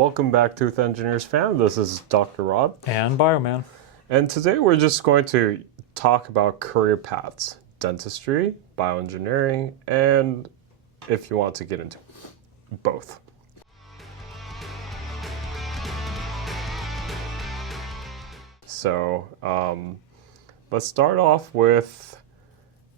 Welcome back to the Engineers Fam. This is Dr. Rob. And BioMan. And today we're just going to talk about career paths, dentistry, bioengineering, and if you want to get into both. So let's start off with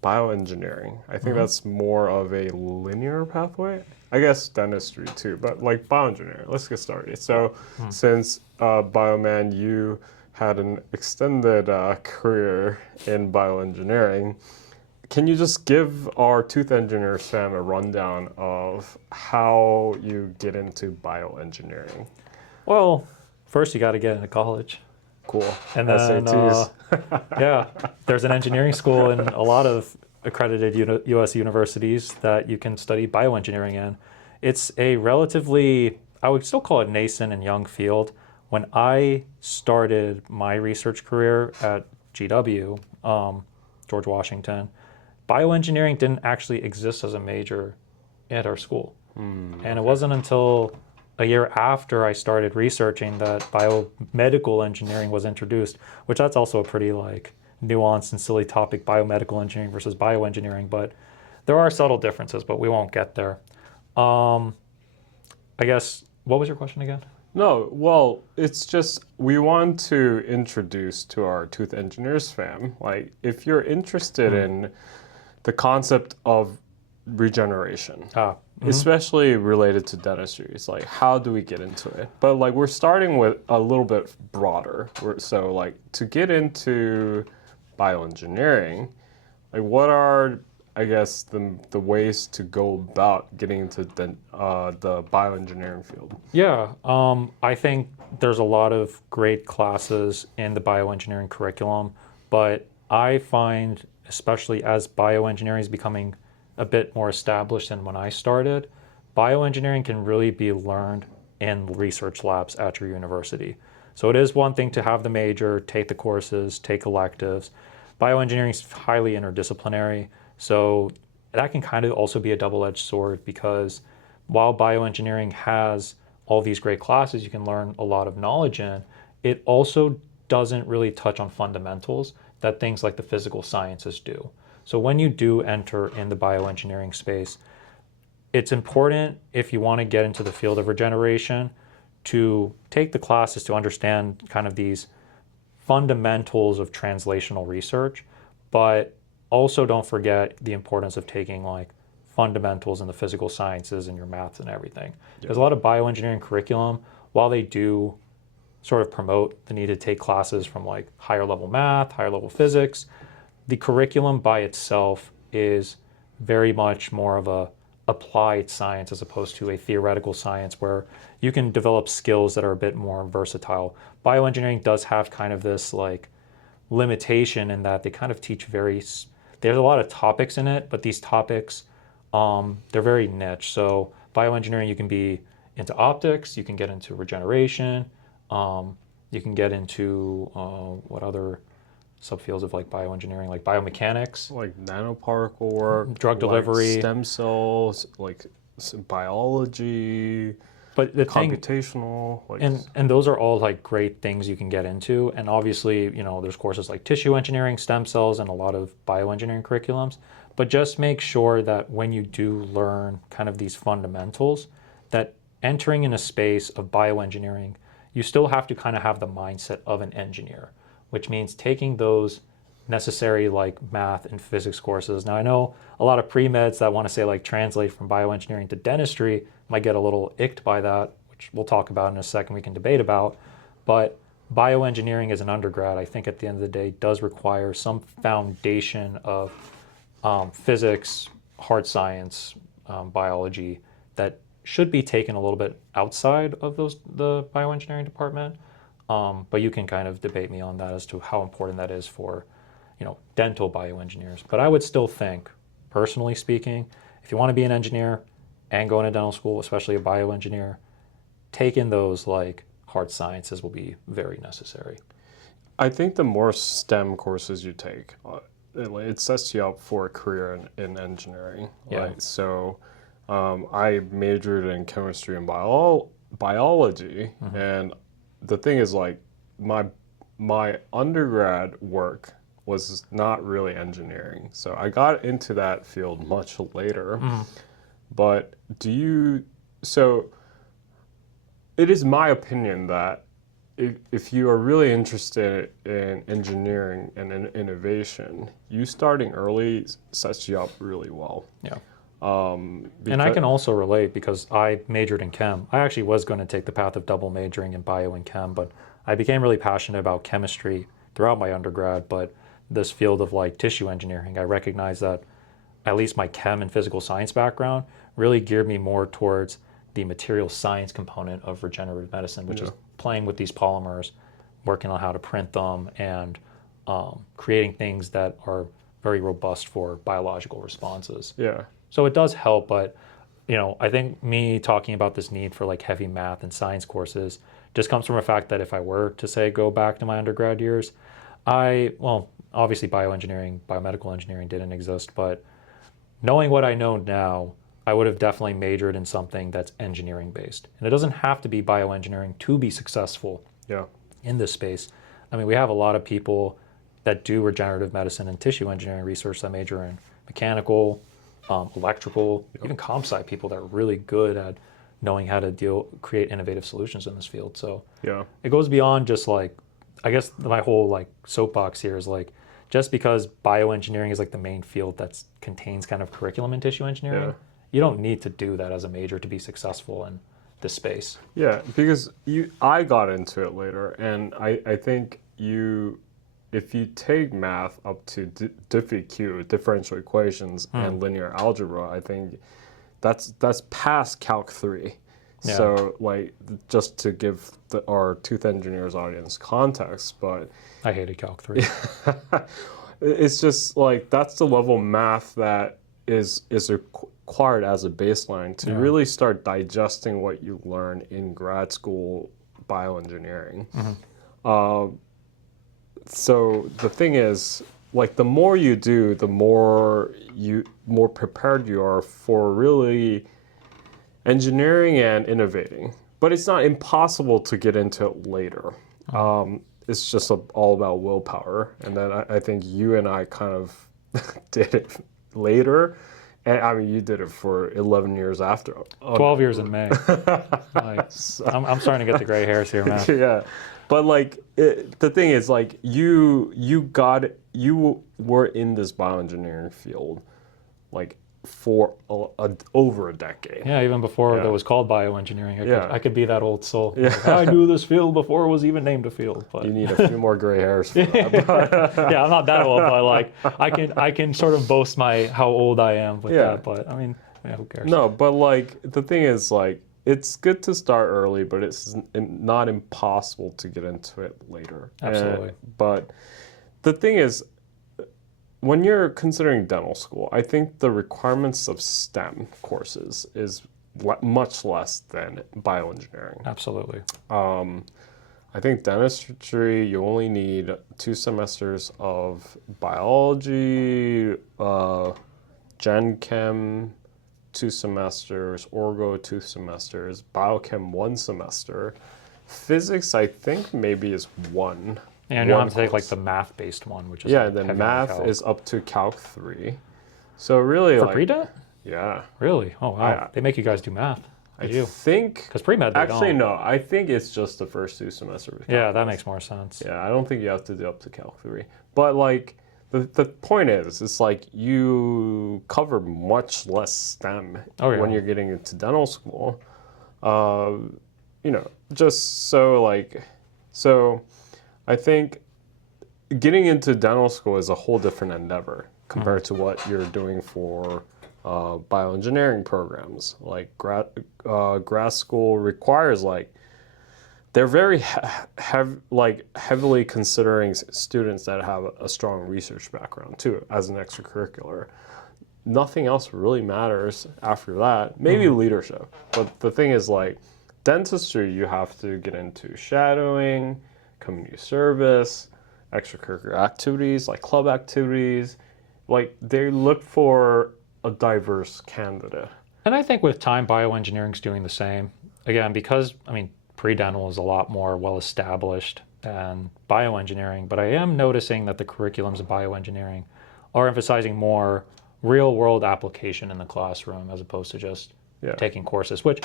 bioengineering. I think that's more of a linear pathway. I guess dentistry too, but like bioengineering. Let's get started. So since BioMan, you had an extended career in bioengineering, can you just give our tooth engineers fan a rundown of how you get into bioengineering? Well, first you got to get into college. Cool. And then, SATs. yeah, there's an engineering school in a lot of accredited U.S. universities that you can study bioengineering in. It's a relatively, I would still call it nascent and young field. When I started my research career at GW, George Washington, bioengineering didn't actually exist as a major at our school. And it wasn't until a year after I started researching that biomedical engineering was introduced, which that's also a pretty like nuanced and silly topic, biomedical engineering versus bioengineering, but there are subtle differences, but we won't get there. I guess, what was your question again? No, well, it's just we want to introduce to our tooth engineers fam, like if you're interested in the concept of regeneration, especially related to dentistry, it's like how do we get into it? But like we're starting with a little bit broader. So like to get into bioengineering, like what are I guess the ways to go about getting into the bioengineering field? Yeah, I think there's a lot of great classes in the bioengineering curriculum, but I find, especially as bioengineering is becoming a bit more established than when I started, bioengineering can really be learned in research labs at your university. So it is one thing to have the major, take the courses, take electives. Bioengineering is highly interdisciplinary, so that can kind of also be a double-edged sword because while bioengineering has all these great classes you can learn a lot of knowledge in, it also doesn't really touch on fundamentals that things like the physical sciences do. So when you do enter in the bioengineering space, it's important if you want to get into the field of regeneration to take the classes to understand kind of these fundamentals of translational research, but also don't forget the importance of taking like fundamentals in the physical sciences and your maths and everything. There's a lot of bioengineering curriculum, while they do sort of promote the need to take classes from like higher level math, higher level physics, the curriculum by itself is very much more of a applied science as opposed to a theoretical science where you can develop skills that are a bit more versatile. Bioengineering does have kind of this like limitation in that they kind of teach there's a lot of topics in it, but these topics, they're very niche. So bioengineering, you can be into optics, you can get into regeneration, you can get into what other subfields of like bioengineering, like biomechanics, Like nanoparticle work, drug delivery, like stem cells, like biology, but the computational, and those are all like great things you can get into. And obviously, there's courses like tissue engineering, stem cells, and a lot of bioengineering curriculums. But just make sure that when you do learn kind of these fundamentals, that entering in a space of bioengineering, you still have to kind of have the mindset of an engineer, which means taking those necessary like math and physics courses. Now I know a lot of pre-meds that want to say like translate from bioengineering to dentistry might get a little icked by that, which we'll talk about in a second, we can debate about. But bioengineering as an undergrad, I think at the end of the day, does require some foundation of physics, hard science, biology that should be taken a little bit outside of the bioengineering department. But you can kind of debate me on that as to how important that is for, dental bioengineers. But I would still think, personally speaking, if you want to be an engineer and go into dental school, especially a bioengineer, taking those like hard sciences will be very necessary. I think the more STEM courses you take, it sets you up for a career in engineering. Yeah. Right? So I majored in chemistry and biology, and the thing is like my undergrad work was not really engineering, so I got into that field much later. But so it is my opinion that if you are really interested in engineering and in innovation, you starting early sets you up really well. Yeah. And I can also relate because I majored in chem. I actually was going to take the path of double majoring in bio and chem, but I became really passionate about chemistry throughout my undergrad. But this field of like tissue engineering, I recognized that at least my chem and physical science background really geared me more towards the material science component of regenerative medicine, which is playing with these polymers, working on how to print them, and creating things that are very robust for biological responses. Yeah. So it does help, but I think me talking about this need for like heavy math and science courses just comes from a fact that if I were to say go back to my undergrad years, obviously bioengineering, biomedical engineering didn't exist, but knowing what I know now, I would have definitely majored in something that's engineering based. And it doesn't have to be bioengineering to be successful in this space. I mean, we have a lot of people that do regenerative medicine and tissue engineering research that major in mechanical, electrical, even comp sci people that are really good at knowing how to create innovative solutions in this field. So it goes beyond just like, I guess my whole like soapbox here is like, just because bioengineering is like the main field that contains kind of curriculum in tissue engineering, you don't need to do that as a major to be successful in this space. Yeah, because I got into it later, and I think if you take math up to DiffEq, differential equations, and linear algebra, I think that's past Calc 3. Yeah. So like, just to give our tooth engineers audience context, but I hated Calc 3. It's just like, that's the level of math that is required as a baseline to really start digesting what you learn in grad school bioengineering. So the thing is, like, the more you do, the more prepared you are for really engineering and innovating. But it's not impossible to get into it later. It's just all about willpower. And then I think you and I kind of did it later. And I mean, you did it for 11 years after. 12 years in May. I'm starting to get the gray hairs here, man. Yeah. But like, the thing is, like, you were in this bioengineering field, like, for over a decade. Yeah, even before that was called bioengineering. I could be that old soul. Yeah. Like, I knew this field before it was even named a field. But you need a few more gray hairs for that. Yeah, I'm not that old, but like, I can sort of boast how old I am with that. But I mean, who cares? No, but like, the thing is, like, it's good to start early, but it's not impossible to get into it later. Absolutely. But the thing is, when you're considering dental school, I think the requirements of STEM courses is much less than bioengineering. Absolutely. I think dentistry, you only need 2 semesters of biology, gen chem, 2 semesters, orgo 2 semesters, biochem 1 semester. Physics, I think maybe is 1. And you have to take like the math-based one, which is and then math is up to Calc 3. So really, for like, pre-dent? Yeah. Really? Oh wow. They make you guys do math. I think because pre-med actually no. I think it's just the first 2 semesters. Yeah, that makes more sense. Yeah, I don't think you have to do up to Calc 3. But like, the point is, it's like you cover much less STEM when you're getting into dental school. Just so I think getting into dental school is a whole different endeavor compared to what you're doing for bioengineering programs. Like grad school requires, like, they're very heavily considering students that have a strong research background too as an extracurricular. Nothing else really matters after that. Maybe leadership, but the thing is, like, dentistry, you have to get into shadowing, community service, extracurricular activities like club activities. Like, they look for a diverse candidate. And I think with time, bioengineering is doing the same. again, because, I mean, pre-dental is a lot more well-established than bioengineering, but I am noticing that the curriculums of bioengineering are emphasizing more real-world application in the classroom as opposed to just taking courses, which,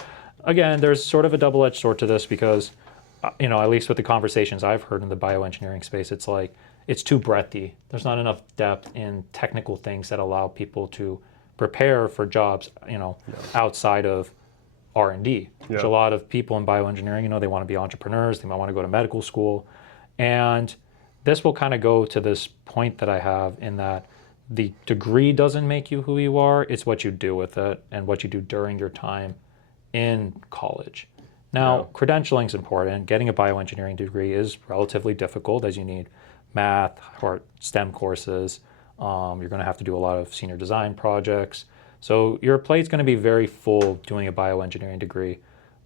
again, there's sort of a double-edged sword to this because, at least with the conversations I've heard in the bioengineering space, it's like, it's too breadthy. There's not enough depth in technical things that allow people to prepare for jobs, outside of R&D. There's a lot of people in bioengineering, they want to be entrepreneurs, they might want to go to medical school. And this will kind of go to this point that I have in that the degree doesn't make you who you are, it's what you do with it and what you do during your time in college. Now, credentialing is important. Getting a bioengineering degree is relatively difficult as you need math or STEM courses. You're going to have to do a lot of senior design projects. So your plate's going to be very full doing a bioengineering degree.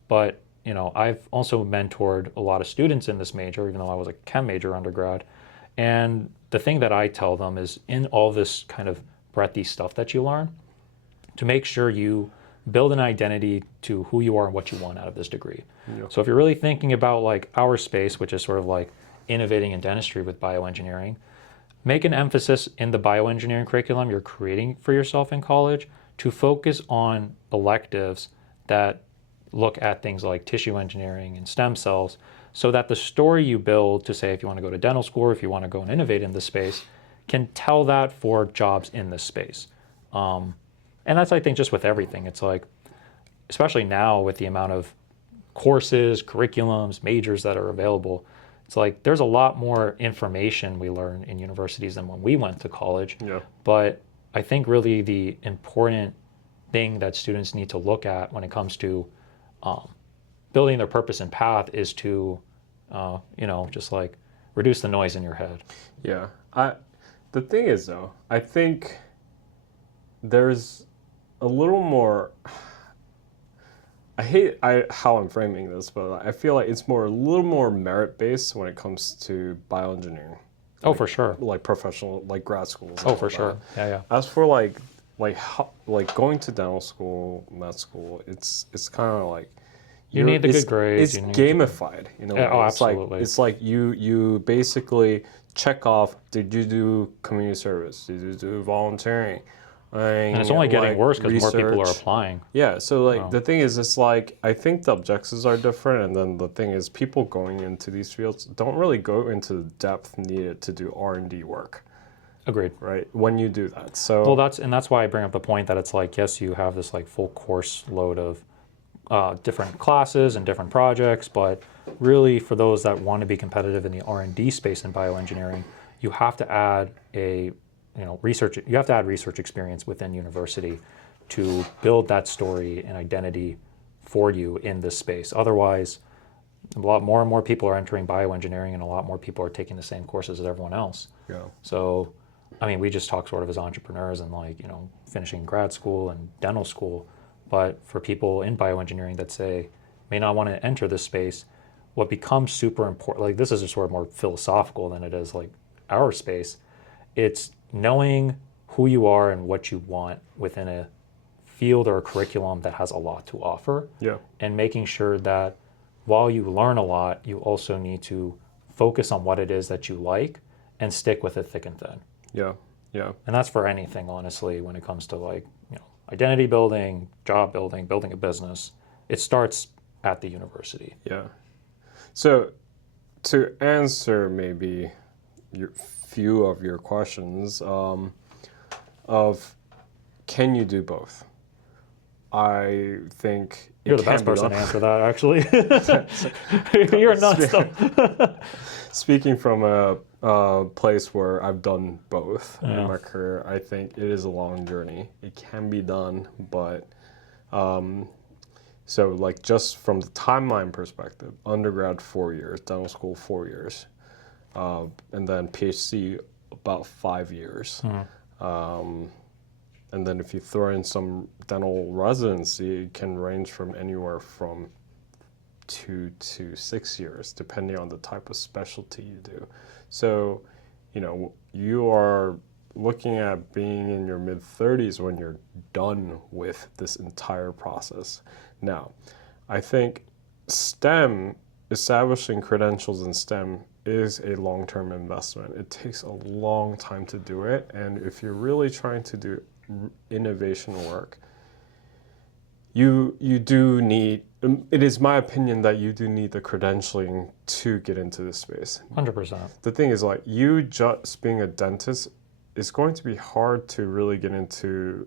But, I've also mentored a lot of students in this major, even though I was a chem major undergrad. And the thing that I tell them is in all this kind of breadthy stuff that you learn, to make sure you build an identity to who you are and what you want out of this degree. So if you're really thinking about like our space, which is sort of like innovating in dentistry with bioengineering, make an emphasis in the bioengineering curriculum you're creating for yourself in college to focus on electives that look at things like tissue engineering and stem cells, so that the story you build to say if you want to go to dental school or if you want to go and innovate in this space can tell that for jobs in this space. And that's, I think, just with everything. It's like, especially now with the amount of courses, curriculums, majors that are available, it's like there's a lot more information we learn in universities than when we went to college. But I think really the important thing that students need to look at when it comes to building their purpose and path is to, just like reduce the noise in your head. Yeah. The thing is, though, I think there's a little more. I hate how I'm framing this, but I feel like it's a little more merit-based when it comes to bioengineering. Oh, for sure. Like professional, like grad schools. Oh, for sure. Yeah. As for like going to dental school, med school, it's kind of like you need the good grades. It's gamified, Oh, absolutely. It's like you basically check off. Did you do community service? Did you do volunteering? And it's only getting worse because more people are applying. Yeah, so the thing is, it's like I think the objectives are different, and then the thing is, people going into these fields don't really go into the depth needed to do R&D work. Agreed. Right, when you do that. So well, that's why I bring up the point that it's like, yes, you have this like full course load of different classes and different projects, but really for those that want to be competitive in the R&D space in bioengineering, you have to add research experience within university to build that story and identity for you in this space. Otherwise, a lot more and more people are entering bioengineering and a lot more people are taking the same courses as everyone else. So, I mean, we just talk sort of as entrepreneurs and finishing grad school and dental school, but for people in bioengineering that may not want to enter this space, what becomes super important, like this is just sort of more philosophical than it is like our space, it's knowing who you are and what you want within a field or a curriculum that has a lot to offer. And making sure that while you learn a lot, you also need to focus on what it is that you like and stick with it thick and thin. And that's for anything, honestly, when it comes to identity building, job building, building a business. It starts at the university. So to answer maybe your few of your questions of can you do both? I think you're the best person to answer that, actually. You're nuts. Speaking from a place where I've done both in my career, I think it is a long journey. It can be done, but so like just from the timeline perspective, undergrad 4 years, dental school 4 years, and then PhD about 5 years. And then if you throw in some dental residency, it can range from anywhere from 2 to 6 years, depending on the type of specialty you do. So, you are looking at being in your mid-30s when you're done with this entire process. Now, I think STEM, establishing credentials in STEM is a long-term investment. It takes a long time to do it, and if you're really trying to do innovation work, you do need, it is my opinion that you do need the credentialing to get into this space. 100%. The thing is, like, you just being a dentist, it's going to be hard to really get into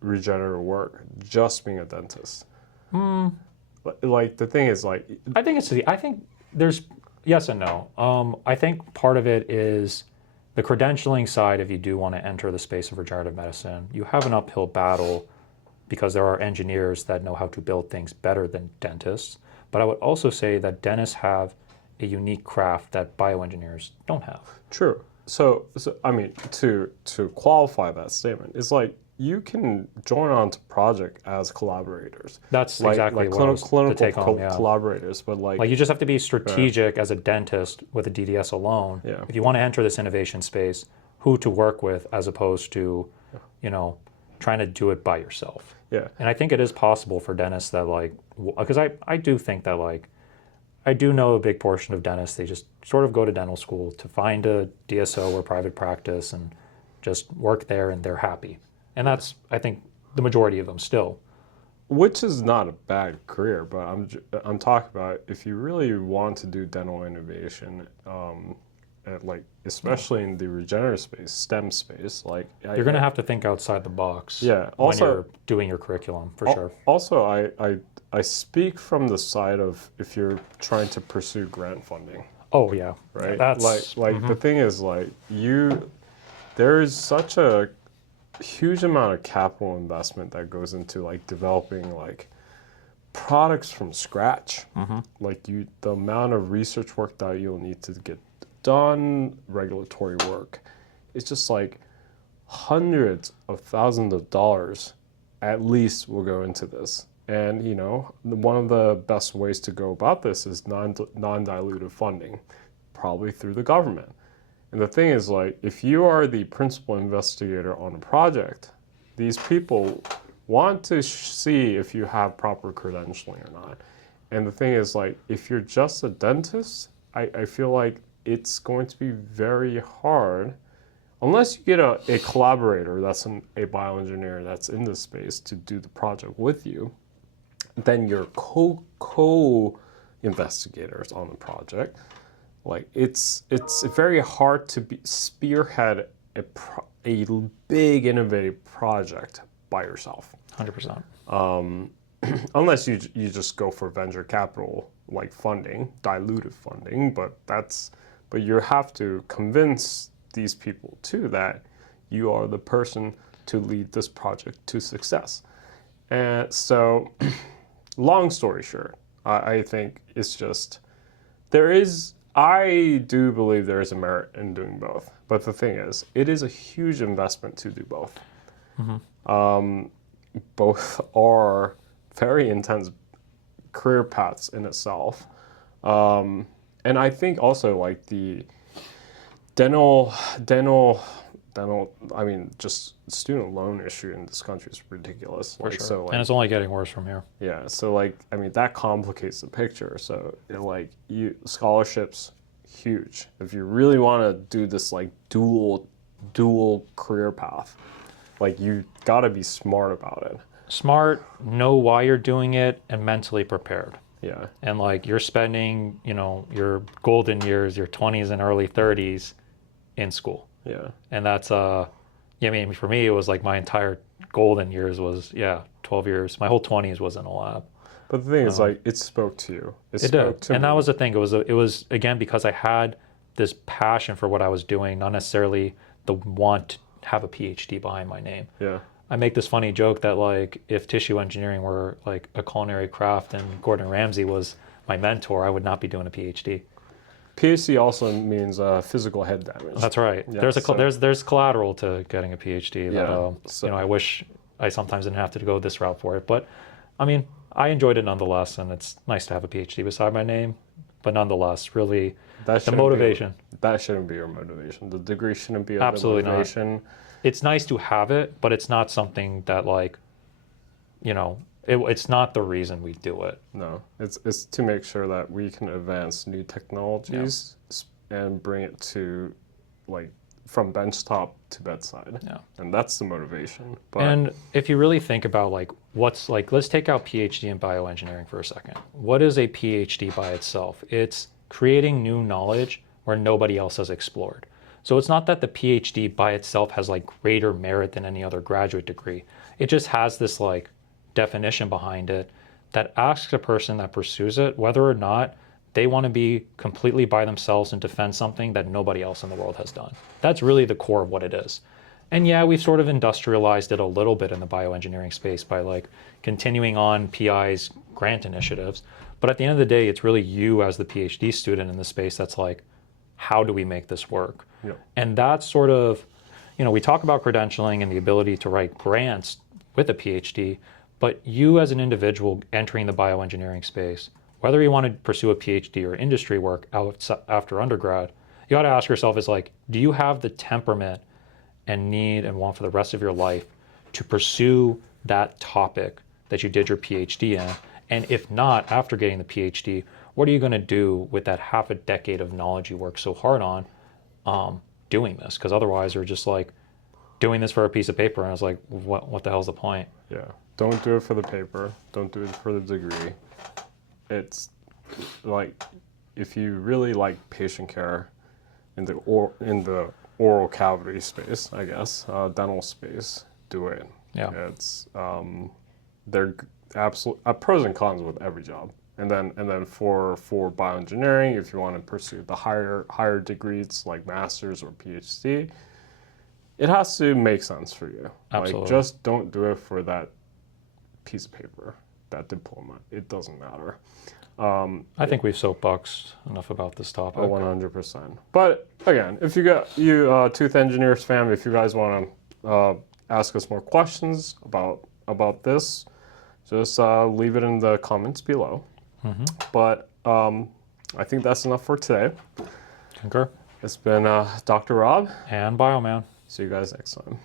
regenerative work just being a dentist. Like, the thing is, like, I think there's yes and no. I think part of it is the credentialing side. If you do want to enter the space of regenerative medicine, you have an uphill battle because there are engineers that know how to build things better than dentists. But I would also say that dentists have a unique craft that bioengineers don't have. true. So I mean, to qualify that statement, it's like you can join onto project as collaborators. That's like, exactly like what I was clinical to take home. Yeah. collaborators, but Like you just have to be strategic as a dentist with a DDS alone. Yeah. If you want to enter this innovation space, who to work with as opposed to, trying to do it by yourself. yeah, And I think it is possible for dentists that because I do think that I do know a big portion of dentists, they just sort of go to dental school to find a DSO or private practice and just work there and they're happy. And that's, I think, the majority of them still. which is not a bad career, but I'm talking about if you really want to do dental innovation, especially in the regenerative space, STEM space, like You're going to have to think outside the box Yeah, when also- you're doing your curriculum, for sure. Also, I speak from the side of if you're trying to pursue grant funding, Oh, yeah. right? That's, The thing is, there is such a huge amount of capital investment that goes into like developing like products from scratch. Like the amount of research work that you'll need to get done, regulatory work, it's just like hundreds of thousands of dollars at least will go into this. And one of the best ways to go about this is non-dilutive funding, probably through the government. And the thing is, like, if you are the principal investigator on a project, these people want to see if you have proper credentialing or not. And the thing is, like, if you're just a dentist, I feel like it's going to be very hard, unless you get a collaborator that's a bioengineer that's in this space to do the project with you, then you're co-investigators on the project. Like it's very hard to spearhead a big innovative project by yourself. 100%. Unless you just go for venture capital like funding, dilutive funding, but you have to convince these people too that you are the person to lead this project to success. And so, long story short, I think it's just I do believe there is a merit in doing both. But the thing is, it is a huge investment to do both. Both are very intense career paths in itself. And I think also like the dental, I mean, just student loan issue in this country is ridiculous. For sure. So, And it's only getting worse from here. yeah, so I mean, that complicates the picture. So scholarships, huge. If you really want to do this like dual career path, like you got to be smart about it. Smart, know why you're doing it, and mentally prepared. Yeah. And like you're spending, your golden years, your 20s and early 30s in school. Yeah. And that's, I mean, for me, it was like my entire golden years was, 12 years. My whole 20s was in a lab. But the thing is, like, it spoke to you. It spoke did. to And me. that was the thing. It was again, because I had this passion for what I was doing, not necessarily the want to have a PhD behind my name. Yeah. I make this funny joke that like if tissue engineering were like a culinary craft and Gordon Ramsay was my mentor, I would not be doing a PhD. PhD also means physical head damage. That's right. Yeah, there's collateral to getting a PhD. Yeah, That, I wish I sometimes didn't have to go this route for it. But I mean, I enjoyed it nonetheless, and it's nice to have a PhD beside my name. But nonetheless, really, the motivation. That shouldn't be your motivation. The degree shouldn't be Absolutely the motivation. It's nice to have it, but it's not something that like, It's not the reason we do it. No, it's to make sure that we can advance new technologies and bring it to, like, from benchtop to bedside. Yeah. And that's the motivation. But And if you really think about like what's like, let's take out PhD in bioengineering for a second. What is a PhD by itself? It's creating new knowledge where nobody else has explored. So it's not that the PhD by itself has like greater merit than any other graduate degree. It just has this like definition behind it that asks a person that pursues it whether or not they want to be completely by themselves and defend something that nobody else in the world has done. That's really the core of what it is. And yeah, we've sort of industrialized it a little bit in the bioengineering space by like continuing on PI's grant initiatives. But at the end of the day, it's really you as the PhD student in the space that's like, how do we make this work? Yep. And that's sort of, we talk about credentialing and the ability to write grants with a PhD, but you as an individual entering the bioengineering space, whether you want to pursue a PhD or industry work after undergrad, you got to ask yourself is like, do you have the temperament and need and want for the rest of your life to pursue that topic that you did your PhD in? And if not, after getting the PhD, what are you going to do with that half a decade of knowledge you worked so hard on doing this? Because otherwise you're just like doing this for a piece of paper. And I was like, what the hell's the point? Yeah, don't do it for the paper. Don't do it for the degree. It's like, if you really like patient care in the oral cavity space, I guess, dental space, do it. Yeah. It's there absolute pros and cons with every job. And then for bioengineering, if you want to pursue the higher degrees like master's or PhD, it has to make sense for you. Absolutely. Like, just don't do it for that piece of paper, that diploma. It doesn't matter. I think we've soapboxed enough about this topic. 100%. But again, if you Tooth Engineers fam, if you guys want to ask us more questions about this, just leave it in the comments below. Mm-hmm. But I think that's enough for today. Concur. It's been Dr. Rob. And BioMan. See you guys next time.